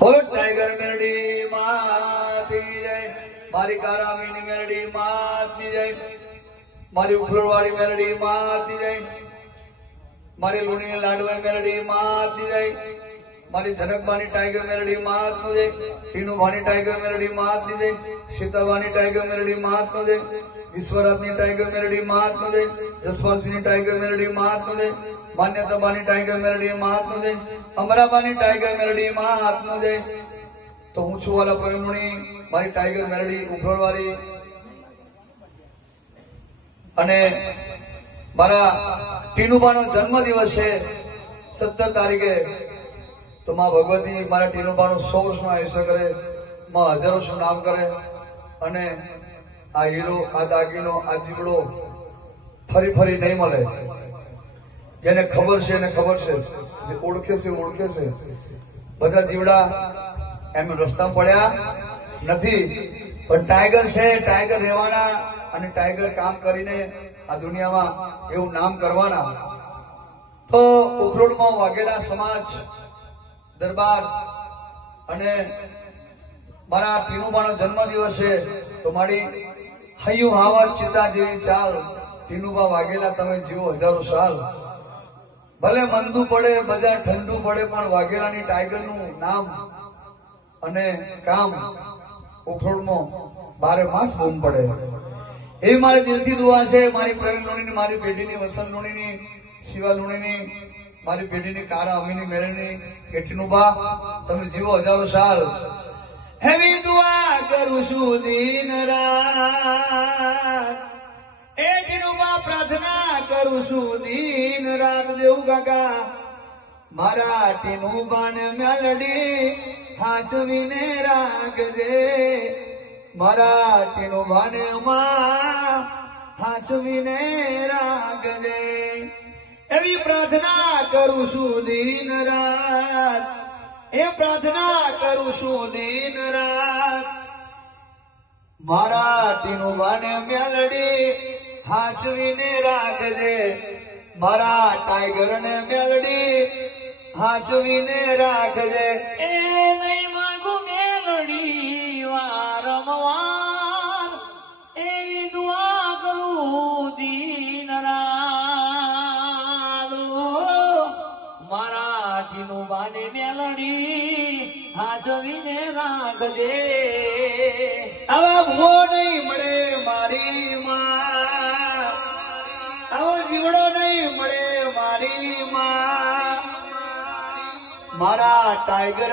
बोलो tiger melody मात की जय। मारी कारामीनी मेलडी मात की जय। मारी उखलवाड़ी मेलडी मात की जय। मारी लूणी लाडवा मेलडी मात की जय। मारी जनकबानी टाइगर मेलडी मात नो जय। टीनू भानी टाइगर मेलडी मात की जय। सीताबानी टाइगर मेलडी मात नो जय। विश्वराजनी टाइगर मेलडी मात नो जय। जसवंतसिंहनी टाइगर मेलडी मात नो जय। मान्यताबानी टाइगर मेलडी मात नो जय। अमराबानी टाइगर मेलडी मात नो जय। तो हूँ छू वाला प्रवीणमुनि मारी टाइगर मेलडी उभरवाड़ी अने मारा टीनुबानो जन्म दिवस है 17 तारीखे। तो मां भगवती मारा टीनुबानो 100 वर्षनो आयुष्य करे, मां हजारों वर्षનું નામ કરે અને આ હીરો આ દાગીનો આ જીવડો ફરી ફરી નહીં મળે। જેને ખબર છે એને ખબર છે, જે ઓળખે છે ઓળખે છે। બધા જીવડા એમ રસ્તા પડ્યા નથી, પણ ટાઈગર છે, ટાઈગર રહેવાના અને ટાઈગર કામ કરીને આ દુનિયામાં એવું નામ કરવાના। તો ઉખરોડમાં વાઘેલા સમાજ દરબાર અને મારા ટીનુબાનો જન્મદિવસ છે, તો મારી હૈયું હાવર ચિતા જેવી ચાલ। ટીનુબા વાઘેલા તમે જીવો હજારો સાલ। ભલે મંદુ પડે બજાર ઠંડુ પડે, પણ વાઘેલાની ટાઈગરનું નામ અને કામ ઉખરોડમાં 12 માસ બૂમ પડે। એવી મારી દિલથી દુઆ છે મારી પ્રવીણ લુણીની, મારી પેઢીની વસંત લુણીની, શિવા લુણીની, મારી પેઢીની કારા અમીની મેળની કે ટીનુબા તમે જીવો હજારો સાલ। એવી દુઆ કરું છું દિન રાત, એ ટીનુબા પ્રાર્થના કરું છું દિન રાત। દેવ કાકા મારા ટીનુબાને મેલડી હાચવીને રાખજે, મારા ટીનુબાને માં હાચવીને રાખજે। એવી પ્રાર્થના કરું છું દિન રાત, એ પ્રાર્થના કરું છું દિન રાત। મારા ટીનુબાને મેલડી હાચવીને રાખજે, મારા ટાઈગરને મેલડી હાચવીને રાખજે। એ નહીં માંગુ મેલડી વારંવાર, એવી દુઆ કરું દિન રાત। મારા ટીનુબાને મેલડી હાચવીને રાખજે। આવા ભૂવો નહીં મળે મારી માં, આવો જીવડો નહીં મળે મારી માં, મારા ટાઈગર